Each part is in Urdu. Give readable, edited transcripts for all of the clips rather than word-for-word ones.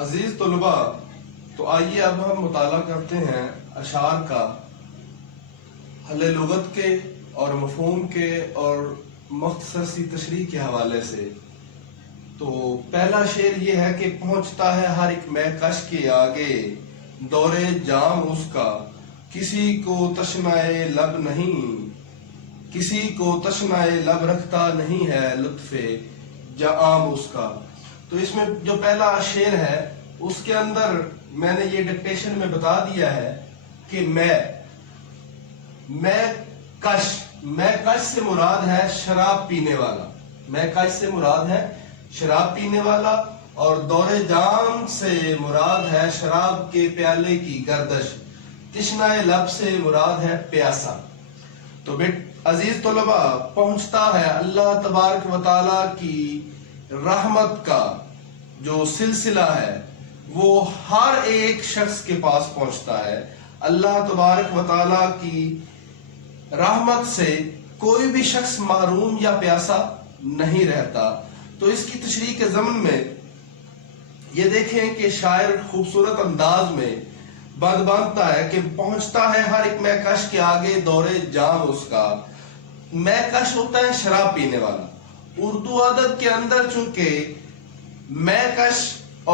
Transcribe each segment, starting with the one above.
عزیز طلباء، تو آئیے اب ہم مطالعہ کرتے ہیں اشعار کا حل لغت کے اور مفہوم کے اور مختصر سی تشریح کے حوالے سے۔ تو پہلا شعر یہ ہے کہ پہنچتا ہے ہر ایک مہکش کے آگے دور جام اس کا، کسی کو تشنائے لب نہیں، کسی کو تشنائے لب رکھتا نہیں ہے لطف جام اس کا۔ تو اس میں جو پہلا شعر ہے اس کے اندر میں نے یہ ڈکٹیشن میں بتا دیا ہے کہ میں کش سے مراد ہے شراب پینے والا، میں کش سے مراد ہے شراب پینے والا، اور دور جام سے مراد ہے شراب کے پیالے کی گردش، تشنائے لب سے مراد ہے پیاسا۔ تو عزیز طلباء، پہنچتا ہے اللہ تبارک و تعالیٰ کی رحمت کا جو سلسلہ ہے وہ ہر ایک شخص کے پاس پہنچتا ہے۔ اللہ تبارک و تعالیٰ کی رحمت سے کوئی بھی شخص محروم یا پیاسا نہیں رہتا۔ تو اس کی تشریح کے ضمن میں یہ دیکھیں کہ شاعر خوبصورت انداز میں بند باندھتا ہے کہ پہنچتا ہے ہر ایک مہکش کے آگے دور جام اس کا۔ مہکش ہوتا ہے شراب پینے والا۔ اردو ادب کے اندر چونکہ مہکش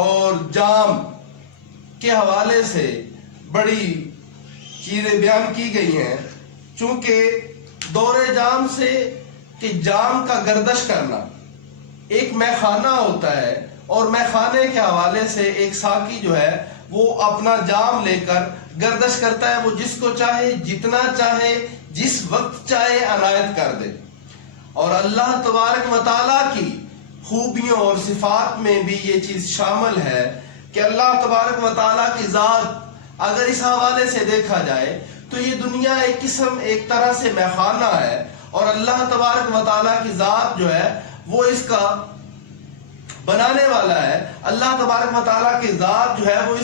اور جام کے حوالے سے بڑی چیزیں بیان کی گئی ہیں، چونکہ دور جام سے کہ جام کا گردش کرنا، ایک میخانہ ہوتا ہے اور میخانے کے حوالے سے ایک ساقی جو ہے وہ اپنا جام لے کر گردش کرتا ہے، وہ جس کو چاہے جتنا چاہے جس وقت چاہے عنایت کر دے۔ اور اللہ تبارک و تعالیٰ کی خوبیوں اور صفات میں بھی یہ چیز شامل ہے کہ اللہ تبارک و تعالیٰ کی ذات اگر اس حوالے سے دیکھا جائے تو یہ دنیا ایک طرح سے میخانہ ہے، اور اللہ تبارک و تعالیٰ کی ذات جو ہے وہ اس کا بنانے والا ہے۔ اللہ تبارک و تعالیٰ کی ذات جو ہے وہ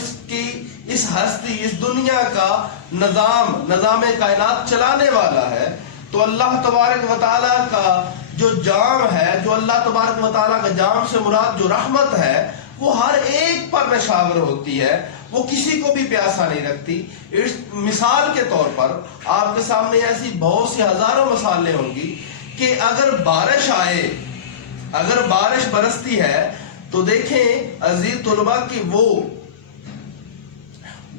اس ہستی، اس دنیا کا نظام کائنات چلانے والا ہے۔ تو اللہ تبارک و تعالیٰ کا جو جام ہے، جو اللہ تبارک و تعالیٰ کا جام سے مراد جو رحمت ہے، وہ ہر ایک پر نشاور ہوتی ہے، وہ کسی کو بھی پیاسا نہیں رکھتی۔ مثال کے طور پر آپ کے سامنے ایسی بہت سی ہزاروں مثالیں ہوں گی کہ اگر بارش آئے، اگر بارش برستی ہے تو دیکھیں عزیز طلباء کہ وہ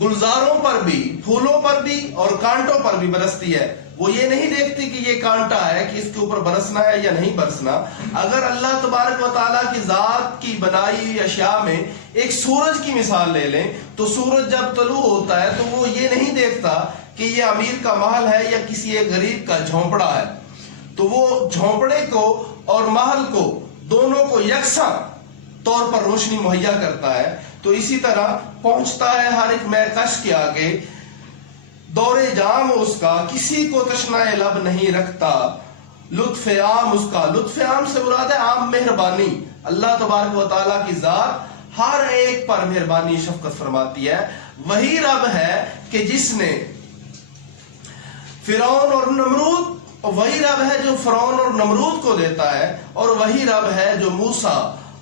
گلزاروں پر بھی، پھولوں پر بھی اور کانٹوں پر بھی برستی ہے۔ وہ یہ نہیں دیکھتی کہ یہ کانٹا ہے کہ اس کے اوپر برسنا ہے یا نہیں برسنا۔ اگر اللہ تبارک و تعالیٰ کی ذات کی بنائی اشیاء میں ایک سورج کی مثال لے لیں تو سورج جب طلوع ہوتا ہے تو وہ یہ نہیں دیکھتا کہ یہ امیر کا محل ہے یا کسی ایک غریب کا جھونپڑا ہے، تو وہ جھونپڑے کو اور محل کو دونوں کو یکساں طور پر روشنی مہیا کرتا ہے۔ تو اسی طرح پہنچتا ہے ہر ایک مہکش کے آگے دور جام اس کا، کسی کو تشنائے لب نہیں رکھتا لطف عام اس کا۔ لطف عام سے مراد ہے عام مہربانی۔ اللہ تبارک و تعالیٰ کی ذات ہر ایک پر مہربانی شفقت فرماتی ہے۔ وہی رب ہے کہ جس نے فرعون اور نمرود، وہی رب ہے جو فرعون اور نمرود کو دیتا ہے، اور وہی رب ہے جو موسیٰ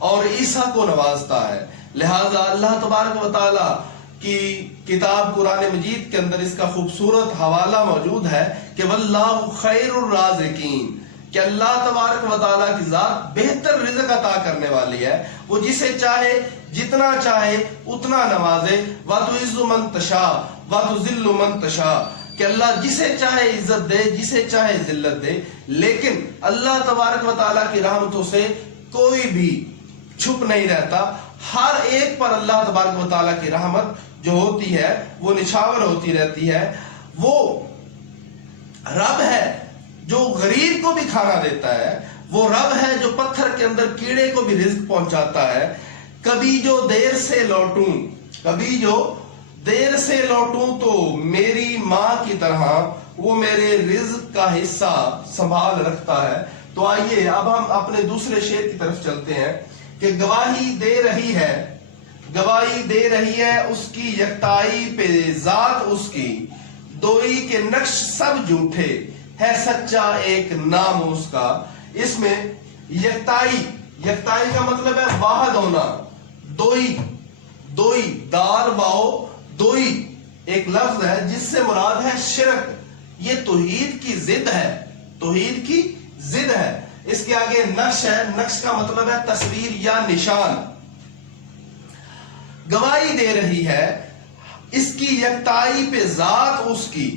اور عیسیٰ کو نوازتا ہے۔ لہذا اللہ تبارک و تعالیٰ کی کتاب قرآن مجید کے اندر اس کا خوبصورت حوالہ موجود ہے کہ واللہ خیر الرازقین، کہ اللہ تبارک و تعالیٰ کی ذات بہتر رزق عطا کرنے والی ہے۔ وہ جسے چاہے جتنا چاہے اتنا نوازے۔ وَتُعِزُّ مَن تَشَاءُ وَتُذِلُّ مَن تَشَاءُ، کہ اللہ جسے چاہے عزت دے، جسے چاہے ذلت دے۔ لیکن اللہ تبارک و تعالیٰ کی رحمتوں سے کوئی بھی چھپ نہیں رہتا، ہر ایک پر اللہ تبارک و تعالیٰ کی رحمت جو ہوتی ہے وہ نچھاور ہوتی رہتی ہے۔ وہ رب ہے جو غریب کو بھی کھانا دیتا ہے، وہ رب ہے جو پتھر کے اندر کیڑے کو بھی رزق پہنچاتا ہے۔ کبھی جو دیر سے لوٹوں تو میری ماں کی طرح وہ میرے رزق کا حصہ سنبھال رکھتا ہے۔ تو آئیے اب ہم اپنے دوسرے شعر کی طرف چلتے ہیں کہ گواہی دے رہی ہے اس کی یکتائی پہ ذات اس کی، دوئی کے نقش سب جھوٹے ہے سچا ایک نام اس کا۔ اس میں یکتائی کا مطلب ہے واحد ہونا، دوئی دوئی دال واؤ دوئی ایک لفظ ہے جس سے مراد ہے شرک. یہ توحید کی ضد ہے, توحید کی ضد ہے. اس کے آگے نقش ہے, نقش کا مطلب ہے تصویر یا نشان. گواہی دے رہی ہے اس کی یکتائی پہ ذات اس کی,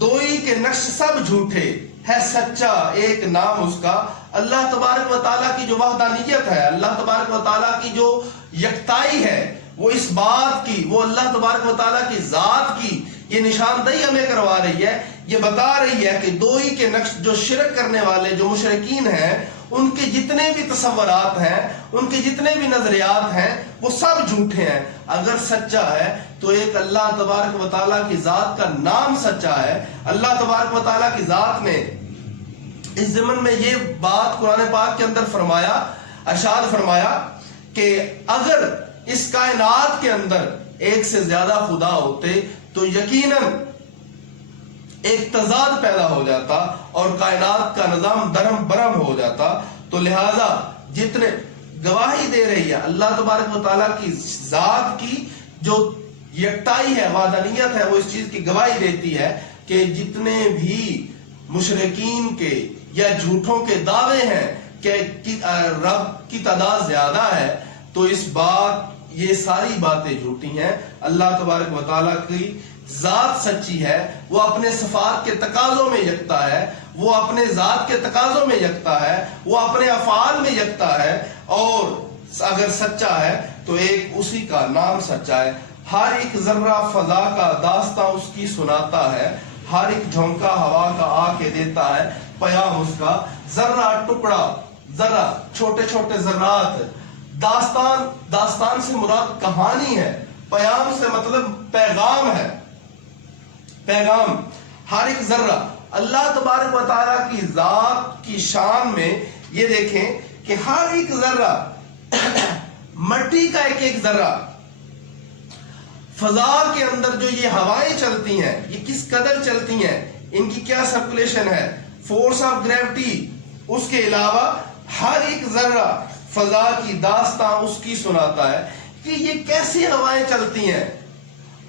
دوئی کے نقش سب جھوٹے, ہے سچا ایک نام اس کا. اللہ تبارک و تعالیٰ کی جو وحدانیت ہے, اللہ تبارک و تعالیٰ کی جو یکتائی ہے, وہ اس بات کی, وہ اللہ تبارک و تعالیٰ کی ذات کی یہ نشاندہی ہمیں کروا رہی ہے. یہ بتا رہی ہے کہ دوئی کے نقش جو شرک کرنے والے جو مشرکین ہیں ان کے جتنے بھی تصورات ہیں, ان کے جتنے بھی نظریات ہیں وہ سب جھوٹے ہیں. اگر سچا ہے تو ایک اللہ تبارک و تعالیٰ کی ذات کا نام سچا ہے. اللہ تبارک و تعالیٰ کی ذات نے اس ضمن میں یہ بات قرآن پاک کے اندر فرمایا, ارشاد فرمایا کہ اگر اس کائنات کے اندر ایک سے زیادہ خدا ہوتے تو یقیناً ایک تضاد پیدا ہو جاتا اور کائنات کا نظام درہم برہم ہو جاتا. تو لہذا جتنے گواہی دے رہی ہے اللہ تبارک و تعالیٰ کی ذات کی جو یکتائی ہے, وحدانیت ہے, وہ اس چیز کی گواہی دیتی ہے کہ جتنے بھی مشرکین کے یا جھوٹوں کے دعوے ہیں کہ رب کی تعداد زیادہ ہے, تو اس بات یہ ساری باتیں جھوٹی ہیں. اللہ تبارک و تعالیٰ کی ذات سچی ہے, وہ اپنے صفات کے تقاضوں میں یکتا ہے, وہ اپنے ذات کے تقاضوں میں یکتا ہے, وہ اپنے افعال میں یکتا ہے. اور اگر سچا ہے تو ایک اسی کا نام سچا ہے. ہر ایک ذرہ فضا کا داستان اس کی سناتا ہے, ہر ایک جھونکا ہوا کا آ کے دیتا ہے پیام اس کا. ذرہ ٹکڑا, ذرہ چھوٹے چھوٹے ذرات, داستان سے مراد کہانی ہے, پیام سے مطلب پیغام ہے, پیغام. ہر ایک ذرہ اللہ تبارک و تعالیٰ کی ذات کی شان میں یہ دیکھیں کہ ہر ایک ذرہ مٹی کا ایک ایک ذرہ, فضا کے اندر جو یہ ہوائیں چلتی ہیں یہ کس قدر چلتی ہیں, ان کی کیا سرکولیشن ہے, فورس آف گریوٹی, اس کے علاوہ ہر ایک ذرہ فضا کی داستان اس کی سناتا ہے کہ یہ کیسی ہوائیں چلتی ہیں.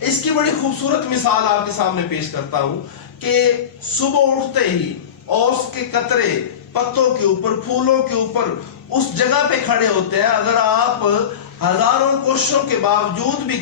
اس کی بڑی خوبصورت مثال آپ کے سامنے پیش کرتا ہوں کہ صبح اٹھتے ہی اوس کے قطرے پتوں کے اوپر, پھولوں کے اوپر اس جگہ پہ کھڑے ہوتے ہیں. اگر آپ ہزاروں کوششوں کے باوجود بھی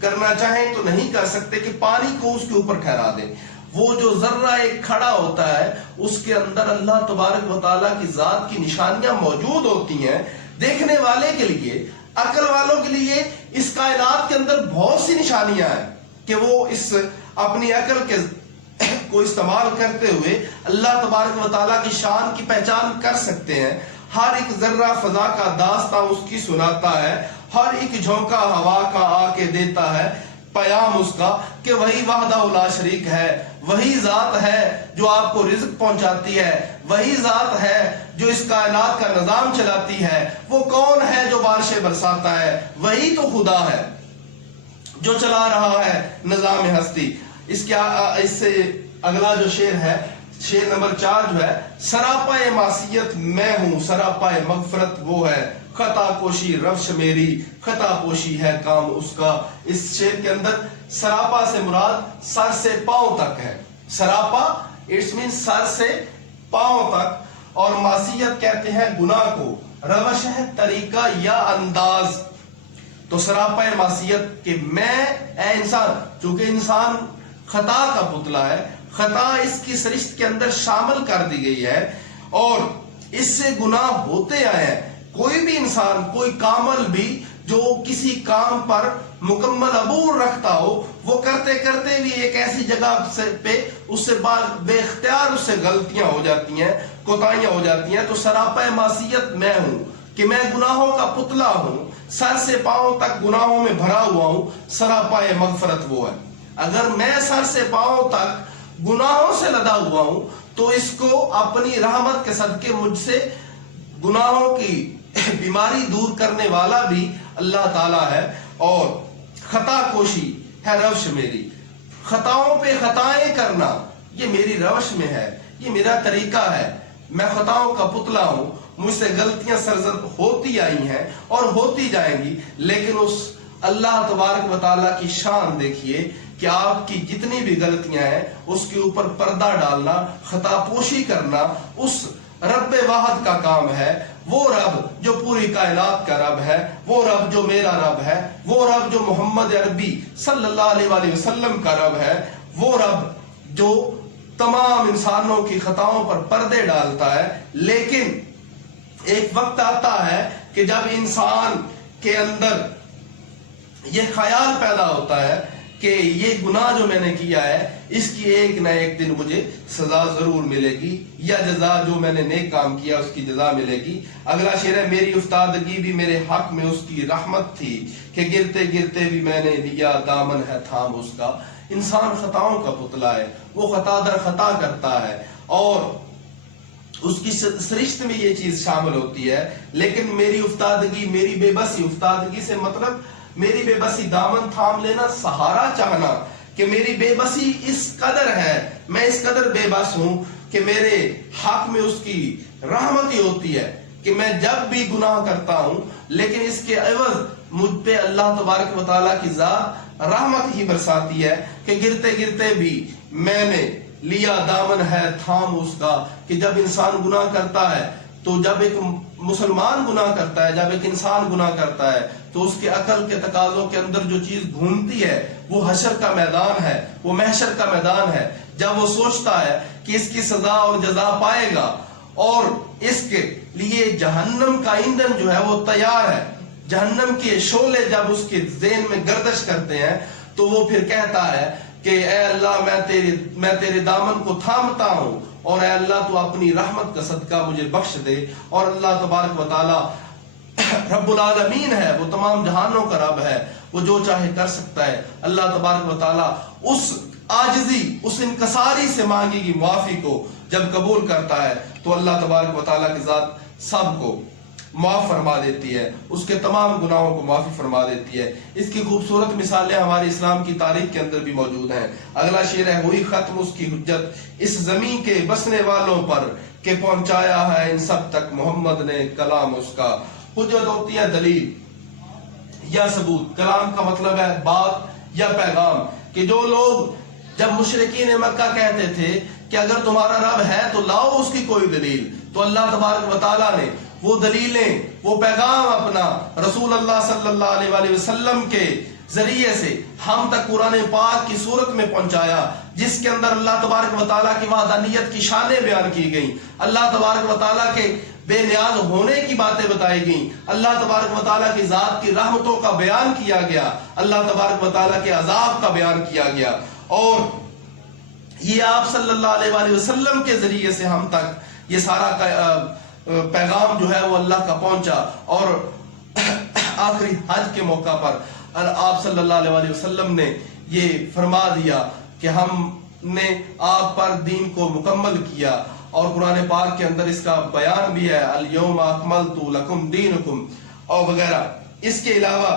کرنا چاہیں تو نہیں کر سکتے کہ پانی کو اس کے اوپر ٹھہرا دیں. وہ جو ذرہ ایک کھڑا ہوتا ہے اس کے اندر اللہ تبارک و تعالیٰ کی ذات کی نشانیاں موجود ہوتی ہیں. دیکھنے والے کے لیے, عقل والوں کے لیے اس کائنات کے اندر بہت سی نشانیاں ہیں کہ وہ اس اپنی عقل کے کو استعمال کرتے ہوئے اللہ تبارک و تعالیٰ کی شان کی پہچان کر سکتے ہیں. ہر ایک ذرہ فضا کا داستان اس کی سناتا ہے, ہر ایک جھونکا ہوا کا آ کے دیتا ہے پیام اس کا کہ وہی وحدہ لا شریک ہے, وہی ذات ہے جو آپ کو رزق پہنچاتی ہے, وہی ذات ہے جو اس کائنات کا نظام چلاتی ہے. وہ کون ہے جو بارشیں برساتا ہے, وہی تو خدا ہے جو چلا رہا ہے نظام ہستی. اس سے اگلا جو شعر ہے, شعر نمبر 4 جو ہے, سراپا معصیت میں ہوں سراپا مغفرت وہ ہے, خطا کوشی روش میری خطا پوشی ہے کام اس کا. اس شعر کے اندر سراپا سے مراد سر سے پاؤں تک ہے. سراپا اٹس مین سر سے پاؤں تک, اور معصیت کہتے ہیں گناہ کو, روش ہے طریقہ یا انداز. تو سراپا معصیت کہ میں اے انسان, چونکہ انسان خطا کا پتلا ہے, خطا اس کی سرشت کے اندر شامل کر دی گئی ہے اور اس سے گناہ ہوتے آئے ہیں. کوئی بھی انسان, کوئی کامل بھی جو کسی کام پر مکمل عبور رکھتا ہو, وہ کرتے کرتے بھی ایک ایسی جگہ پہ اس سے بے اختیار اس سے غلطیاں ہو جاتی ہیں, کوتاہیاں ہو جاتی ہیں. تو سراپا معصیت میں ہوں کہ میں گناہوں کا پتلا ہوں, سر سے پاؤں تک گناہوں میں بھرا ہوا ہوں. سراپا مغفرت وہ ہے. اگر میں سر سے پاؤں تک گناہوں سے لدا ہوا ہوں تو اس کو اپنی رحمت کے صدقے مجھ سے گناہوں کی بیماری دور کرنے والا بھی اللہ تعالیٰ ہے. اور خطا کوشی ہے روش میری, خطاؤں پہ خطائیں کرنا یہ میری روش میں ہے, یہ میرا طریقہ ہے. میں خطاؤں کا پتلا ہوں, مجھ سے غلطیاں سرزد ہوتی آئی ہیں اور ہوتی جائیں گی, لیکن اس اللہ تبارک و تعالیٰ کی شان دیکھیے کہ آپ کی جتنی بھی غلطیاں ہیں اس کے اوپر پردہ ڈالنا، خطا پوشی کرنا اس رب واحد کا کام ہے۔ وہ رب جو پوری کائنات کا رب ہے، وہ رب جو میرا رب ہے، وہ رب جو محمد عربی صلی اللہ علیہ وآلہ وسلم کا رب ہے، وہ رب جو تمام انسانوں کی خطاؤں پر پردے ڈالتا ہے۔ لیکن ایک وقت آتا ہے کہ جب انسان کے اندر یہ خیال پیدا ہوتا ہے کہ یہ گناہ جو میں نے کیا ہے اس کی ایک نہ ایک دن مجھے سزا ضرور ملے گی، یا جزا جو میں نے نیک کام کیا اس کی جزا ملے گی۔ اگلا شعر ہے، میری افتادگی بھی میرے حق میں اس کی رحمت تھی کہ گرتے گرتے بھی میں نے لیا دامن ہے تھام اس کا۔ انسان خطاؤں کا پتلا ہے، وہ خطا در خطا کرتا ہے اور اس کی سرشت میں یہ چیز شامل ہوتی ہے۔ لیکن میری افتادگی، میری بے بسی، افتادگی سے مطلب میری بے بسی، دامن تھام لینا، سہارا چاہنا کہ میری بے بسی اس قدر ہے، میں اس قدر بے بس ہوں کہ میرے حق میں اس کی رحمت ہی ہوتی ہے کہ میں جب بھی گناہ کرتا ہوں لیکن اس کے عوض مجھ پہ اللہ تبارک و تعالیٰ کی ذات رحمت ہی برساتی ہے کہ گرتے گرتے بھی میں نے لیا دامن ہے تھام اس کا۔ کہ جب انسان گناہ کرتا ہے تو جب ایک مسلمان گناہ کرتا ہے، جب ایک انسان گناہ کرتا ہے تو اس کے عقل کے تقاضوں کے اندر جو چیز گھومتی ہے وہ حشر کا میدان ہے، وہ محشر کا میدان ہے۔ جب وہ سوچتا ہے کہ اس کی سزا اور جزا پائے گا اور اس کے لیے جہنم کا ایندھن جو ہے وہ تیار ہے، جہنم کے شعلے جب اس کے ذہن میں گردش کرتے ہیں تو وہ پھر کہتا ہے کہ اے اللہ میں تیرے دامن کو تھامتا ہوں اور اے اللہ تو اپنی رحمت کا صدقہ مجھے بخش دے۔ اور اللہ تبارک و تعالی رب العالمین ہے، وہ تمام جہانوں کا رب ہے، وہ جو چاہے کر سکتا ہے۔ اللہ تبارک و تعالی اس عاجزی، اس انکساری سے مانگی گی معافی کو جب قبول کرتا ہے تو اللہ تبارک و تعالی کی ذات سب کو معاف فرما دیتی ہے، اس کے تمام گناہوں کو معافی فرما دیتی ہے۔ اس کی خوبصورت مثالیں ہمارے اسلام کی تاریخ کے اندر بھی موجود ہیں۔ اگلا شعر ہے، ہوئی ختم اس کی حجت اس زمین کے بسنے والوں پر کہ پہنچایا ہے ان سب تک محمد نے کلام اس کا۔ حجت ہوتی ہے دلیل یا ثبوت، کلام کا مطلب ہے بات یا پیغام۔ کہ جو لوگ جب مشرکین مکہ کہتے تھے کہ اگر تمہارا رب ہے تو لاؤ اس کی کوئی دلیل، تو اللہ تبارک و تعالیٰ نے وہ دلیلیں، وہ پیغام اپنا رسول اللہ صلی اللہ علیہ وآلہ وسلم کے ذریعے سے ہم تک قرآن پاک کی صورت میں پہنچایا، جس کے اندر اللہ تبارک و تعالیٰ کی وحدانیت کی شانیں بیان کی گئیں، اللہ تبارک و تعالیٰ کے بے نیاز ہونے کی باتیں بتائی گئیں، اللہ تبارک و تعالیٰ کی ذات کی رحمتوں کا بیان کیا گیا، اللہ تبارک و تعالیٰ کے عذاب کا بیان کیا گیا۔ اور یہ آپ صلی اللہ علیہ وآلہ وسلم کے ذریعے سے ہم تک یہ سارا پیغام جو ہے وہ اللہ کا پہنچا۔ اور آخری حج کے موقع پر آپ صلی اللہ علیہ وآلہ وسلم نے یہ فرما دیا کہ ہم نے آپ پر دین کو مکمل کیا، اور قرآن پاک کے اندر اس کا بیان بھی ہے، الیوم اکملت لکم دینکم اور وغیرہ۔ اس کے علاوہ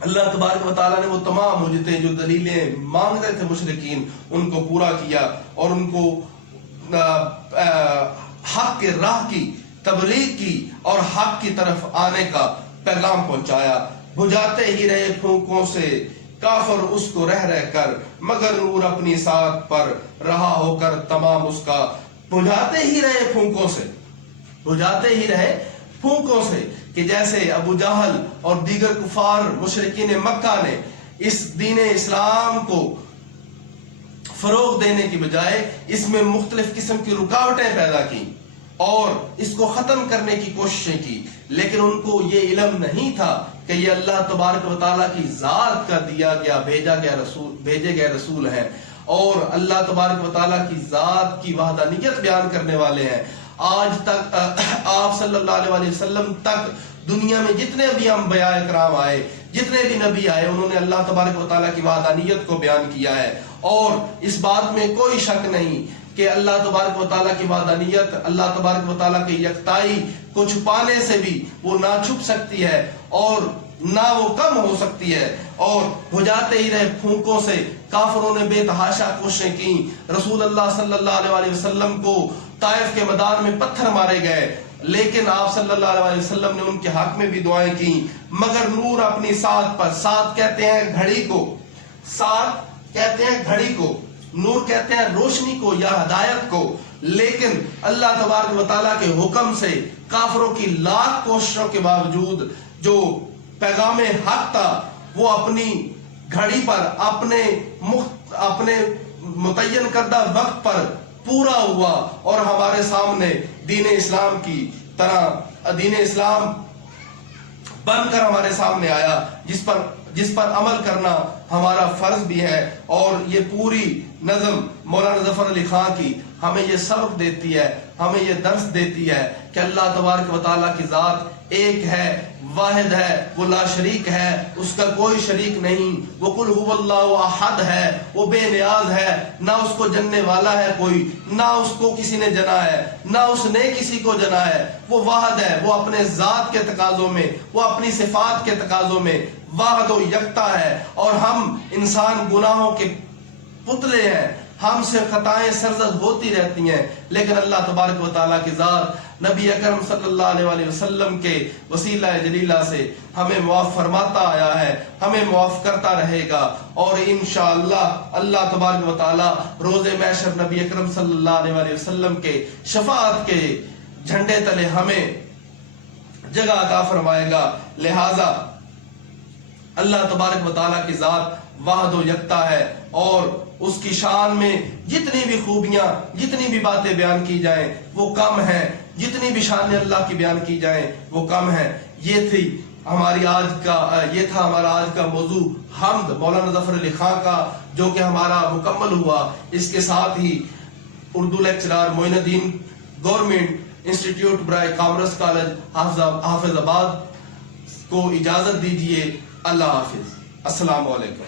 اللہ تبارک و تعالیٰ نے وہ تمام حجتیں جو دلیلیں مانگ رہے تھے مشرکین، ان کو پورا کیا اور ان کو حق کے راہ کی تبلیغ کی اور حق کی طرف آنے کا پیغام پہنچایا۔ بجھاتے ہی رہے پھونکوں سے کافر اس کو رہ رہ کر، مگر نور اپنی ساتھ پر رہا ہو کر تمام اس کا۔ بجھاتے ہی رہے پھونکوں سے، بجھاتے ہی رہے پھونکوں سے، کہ جیسے ابو جہل اور دیگر کفار مشرکین مکہ نے اس دین اسلام کو فروغ دینے کی بجائے اس میں مختلف قسم کی رکاوٹیں پیدا کی اور اس کو ختم کرنے کی کوششیں کی، لیکن ان کو یہ علم نہیں تھا کہ یہ اللہ تبارک و تعالیٰ کی ذات کا دیا گیا بھیجے گئے رسول ہیں، اور اللہ تبارک و تعالیٰ کی ذات کی وحدانیت بیان کرنے والے ہیں۔ آج تک آپ صلی اللہ علیہ وآلہ وسلم تک دنیا میں جتنے بھی انبیاء کرام آئے، جتنے بھی نبی آئے، انہوں نے اللہ تبارک و تعالیٰ کی وحدانیت کو بیان کیا ہے، اور اس بات میں کوئی شک نہیں کہ اللہ تبارک و تعالیٰ کی وحدانیت، اللہ تبارک و تعالیٰ کی یکتائی کو چھپانے سے بھی وہ نہ چھپ سکتی ہے اور نہ وہ کم ہو سکتی ہے۔ اور بجھاتے ہی رہے پھونکوں سے، کافروں نے بے تحاشا کوششیں کی، رسول اللہ صلی اللہ علیہ وسلم کو طائف کے میدان میں پتھر مارے گئے، لیکن آپ صلی اللہ علیہ وسلم نے ان کے حق میں بھی دعائیں کی، مگر نور اپنی ساتھ پر، ساتھ کہتے ہیں گھڑی کو، ساتھ کہتے ہیں گھڑی کو، نور کہتے ہیں روشنی کو یا ہدایت کو، لیکن اللہ تبارک و تعالیٰ کے حکم سے کافروں کی لاکھ کوششوں کے باوجود جو پیغام حق تھا وہ اپنی گھڑی پر اپنے متعین کردہ وقت پر پورا ہوا، اور ہمارے سامنے دین اسلام کی طرح دین اسلام بن کر ہمارے سامنے آیا، جس پر عمل کرنا ہمارا فرض بھی ہے۔ اور یہ پوری نظم مولانا ظفر علی خان کی ہمیں یہ سبق دیتی ہے، ہمیں یہ درس دیتی ہے کہ اللہ تبارک و تعالیٰ کی ذات ایک ہے، واحد ہے، وہ لا شریک ہے، اس کا کوئی شریک نہیں، وہ قل هو اللہ احد ہے، وہ بے نیاز ہے، نہ اس کو جننے والا ہے کوئی، نہ اس کو کسی نے جنا ہے، نہ اس نے کسی کو جنا ہے، وہ واحد ہے، وہ اپنے ذات کے تقاضوں میں، وہ اپنی صفات کے تقاضوں میں واحد و یکتا ہے، اور ہم انسان گناہوں کے پتلے ہیں، ہم سے خطائیں سرزد ہوتی رہتی ہیں، لیکن اللہ تبارک و تعالیٰ کی ذات نبی اکرم صلی اللہ علیہ وسلم کے وسیلہ جلیلہ سے ہمیں معاف فرماتا آیا ہے، ہمیں معاف کرتا رہے گا، اور انشاءاللہ اللہ تبارک و تعالیٰ روز محشر نبی اکرم صلی اللہ علیہ وسلم کے شفاعت کے جھنڈے تلے ہمیں جگہ عطا فرمائے گا۔ لہذا اللہ تبارک و تعالیٰ کی ذات واحد و یکتا ہے، اور اس کی شان میں جتنی بھی خوبیاں، جتنی بھی باتیں بیان کی جائیں وہ کم ہیں، جتنی بھی شان اللہ کی بیان کی جائیں وہ کم ہیں۔ یہ تھا ہمارا آج کا موضوع حمد مولانا ظفر علی خان کا، جو کہ ہمارا مکمل ہوا۔ اس کے ساتھ ہی اردو لیکچرار معین الدین گورنمنٹ انسٹیٹیوٹ برائے کامرس کالج حافظ آباد کو اجازت دیجیے۔ اللہ حافظ، السلام علیکم۔